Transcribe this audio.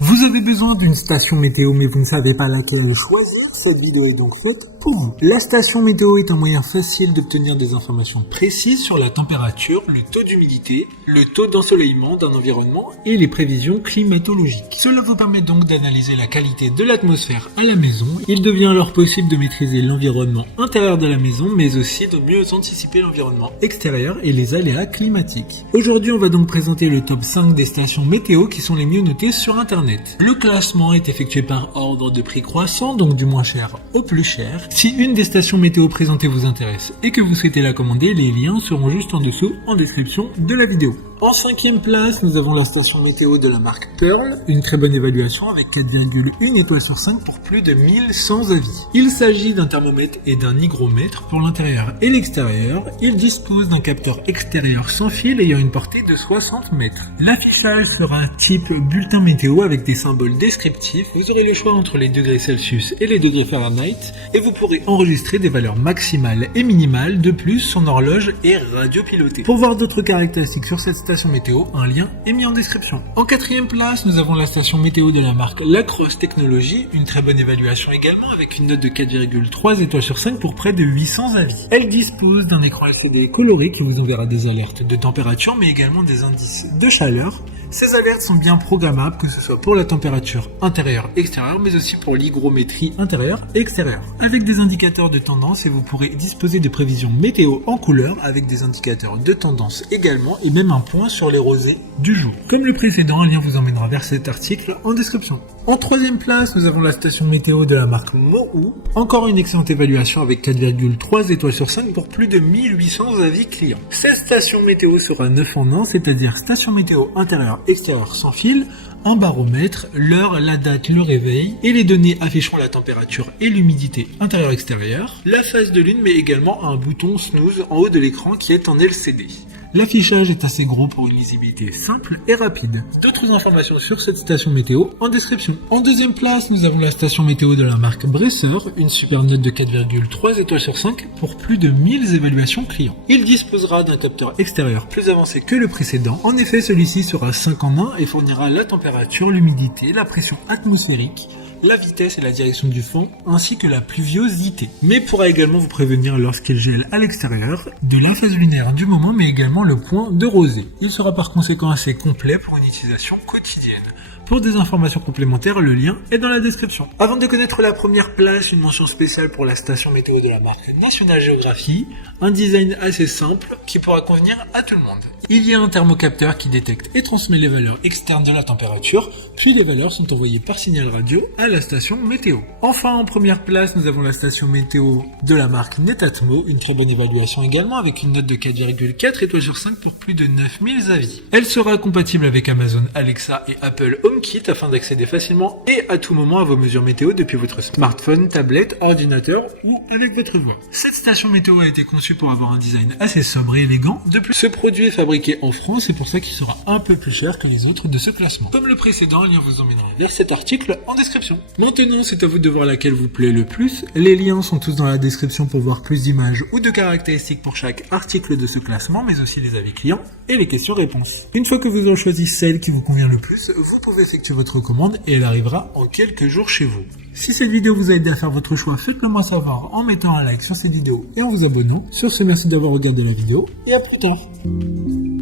Vous avez besoin d'une station météo mais vous ne savez pas laquelle choisir? Cette vidéo est donc faite pour vous. La station météo est un moyen facile d'obtenir des informations précises sur la température, le taux d'humidité, le taux d'ensoleillement d'un environnement et les prévisions climatologiques. Cela vous permet donc d'analyser la qualité de l'atmosphère à la maison. Il devient alors possible de maîtriser l'environnement intérieur de la maison mais aussi de mieux anticiper l'environnement extérieur et les aléas climatiques. Aujourd'hui, on va donc présenter le top 5 des stations météo qui sont les mieux notées sur Internet. Le classement est effectué par ordre de prix croissant, donc du moins cher au plus cher. Si une des stations météo présentées vous intéresse et que vous souhaitez la commander, les liens seront juste en dessous en description de la vidéo. En 5e place, nous avons la station météo de la marque Pearl, une très bonne évaluation avec 4,1 étoiles sur 5 pour plus de 1100 avis. Il s'agit d'un thermomètre et d'un hygromètre pour l'intérieur et l'extérieur. Il dispose d'un capteur extérieur sans fil ayant une portée de 60 mètres. L'affichage sera type bulletin météo avec des symboles descriptifs. Vous aurez le choix entre les degrés Celsius et les degrés Fahrenheit et vous pourrez enregistrer des valeurs maximales et minimales. De plus, son horloge est radiopilotée. Pour voir d'autres caractéristiques sur cette station météo, un lien est mis en description. En 4e place, nous avons la station météo de la marque Lacrosse Technologies, une très bonne évaluation également avec une note de 4,3 étoiles sur 5 pour près de 800 avis. Elle dispose d'un écran LCD coloré qui vous enverra des alertes de température mais également des indices de chaleur. Ces alertes sont bien programmables, que ce soit pour la température intérieure-extérieure, mais aussi pour l'hygrométrie intérieure et extérieure. Avec des indicateurs de tendance et vous pourrez disposer de prévisions météo en couleur avec des indicateurs de tendance également et même un point sur les rosées du jour. Comme le précédent, un lien vous emmènera vers cet article en description. En 3e place, nous avons la station météo de la marque Mohou. Encore une excellente évaluation avec 4,3 étoiles sur 5 pour plus de 1800 avis clients. Cette station météo sera 9 en 1, c'est-à-dire station météo intérieur-extérieur sans fil, un baromètre, l'heure, la date, le réveil, et les données afficheront la température et l'humidité intérieure-extérieure, la phase de lune mais également un bouton snooze en haut de l'écran qui est en LCD. L'affichage est assez gros pour une lisibilité simple et rapide. D'autres informations sur cette station météo en description. En 2e place, nous avons la station météo de la marque Bresser, une super note de 4,3 étoiles sur 5 pour plus de 1000 évaluations clients. Il disposera d'un capteur extérieur plus avancé que le précédent. En effet, celui-ci sera 5 en 1 et fournira la température, l'humidité, la pression atmosphérique, la vitesse et la direction du vent, ainsi que la pluviosité. Mais pourra également vous prévenir lorsqu'il gèle à l'extérieur, de la phase lunaire du moment, mais également le point de rosée. Il sera par conséquent assez complet pour une utilisation quotidienne. Pour des informations complémentaires, le lien est dans la description. Avant de connaître la première place, une mention spéciale pour la station météo de la marque National Geographic, un design assez simple qui pourra convenir à tout le monde. Il y a un thermocapteur qui détecte et transmet les valeurs externes de la température, puis les valeurs sont envoyées par signal radio à la station météo. Enfin, en première place, nous avons la station météo de la marque Netatmo, une très bonne évaluation également avec une note de 4,4 étoiles sur 5 pour plus de 9000 avis. Elle sera compatible avec Amazon Alexa et Apple HomeKit afin d'accéder facilement et à tout moment à vos mesures météo depuis votre smartphone, tablette, ordinateur ou avec votre voix. Cette station météo a été conçue pour avoir un design assez sobre et élégant. De plus, ce produit est fabriqué en France, c'est pour ça qu'il sera un peu plus cher que les autres de ce classement. Comme le précédent, le lien vous emmènera vers cet article en description. Maintenant, c'est à vous de voir laquelle vous plaît le plus. Les liens sont tous dans la description pour voir plus d'images ou de caractéristiques pour chaque article de ce classement, mais aussi les avis clients et les questions-réponses. Une fois que vous aurez choisi celle qui vous convient le plus, vous pouvez effectuer votre commande et elle arrivera en quelques jours chez vous. Si cette vidéo vous a aidé à faire votre choix, faites-le moi savoir en mettant un like sur cette vidéo et en vous abonnant. Sur ce, merci d'avoir regardé la vidéo et à plus tard.